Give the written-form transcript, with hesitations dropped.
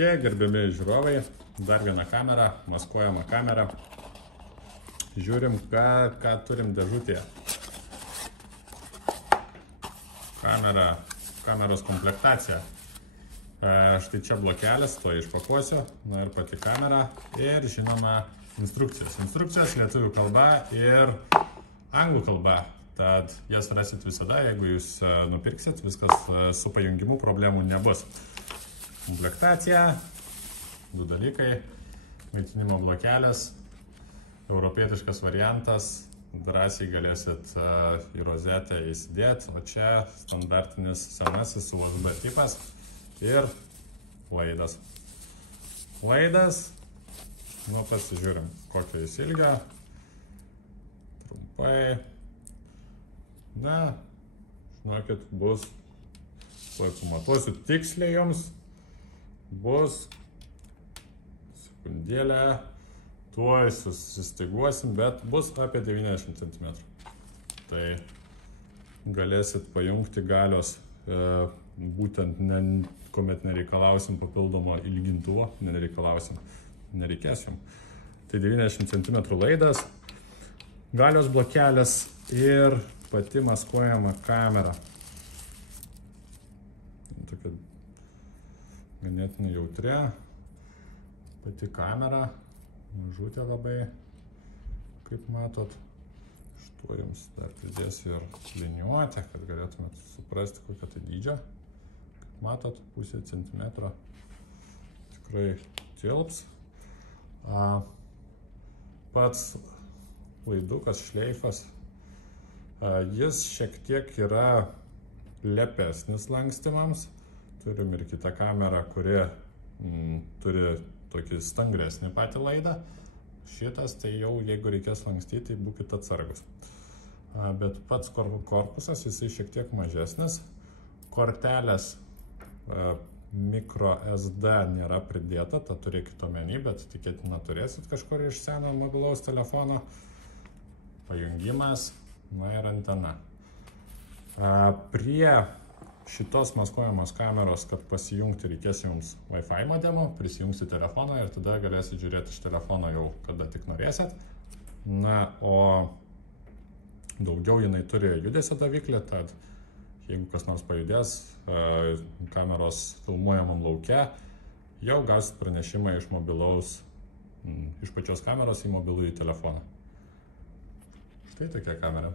Sveiki, gerbiami žiūrovai. Dar viena kamera, maskuojama kamera. Žiūrim, ką turim dėžutėje. Kameros komplektacija. Štai čia blokelis, to išpakuosiu. Na ir pati kamera. Ir žinoma instrukcijos. Instrukcijos lietuvių kalba ir anglų kalba. Tad jas rasit visada, jeigu jūs nupirksit, viskas su pajungimu problemų nebus. Komplektacija, du dalykai, maitinimo blokelis, europietiškas variantas, drąsiai galėsit į rozetę įsidėti, o čia standartinis senasis USB tipas ir laidas. Laidas, nu pasižiūrim, kokio jis ilgio, trumpai, na, žinokit, bus, tuoj pamatuosiu tiksliai jums, bus sekundėlę, tuoj susistiguosim, bet bus apie 90 cm. Tai galėsit pajungti galios, būtent kuomet nereikalausim papildomo ilgintuvo, nereikės jums. Tai 90 cm laidas, galios blokelis ir pati maskuojama kamera. Tokia ganėtinai jautri, pati kamera, mažutė labai, kaip matot. Štuo jums dar pridėsiu ir liniuotę, kad galėtumėt suprasti, kokią tai dydžio. Kaip matot, pusė centimetro tikrai tilps. Pats laidukas, šleifas, jis šiek tiek yra lepesnis lankstymams. Turim ir kitą kamerą, kuri turi tokį stangresnį patį laidą. Šitas, tai jau jeigu reikės lankstyti, tai būkite atsargus. Bet pats korpusas, jisai šiek tiek mažesnis. Kortelės micro SD nėra pridėta, tą turėkit omeny, bet tikėtina turėsit kažkur iš seno mobilaus telefono. Pajungimas, na ir antena. Prie šitos maskuojamos kameros, kad pasijungti reikės jums Wi-Fi modemo, prisijungsi telefoną ir tada galėsit žiūrėti iš telefono jau kada tik norėsit. Na, o daugiau jinai turi judesio daviklį, tad jeigu kas nors pajudės kameros filmuojamam lauke, jau gausit pranešimą iš mobilaus, iš pačios kameros į mobilųjį telefoną. Štai tokia kamera.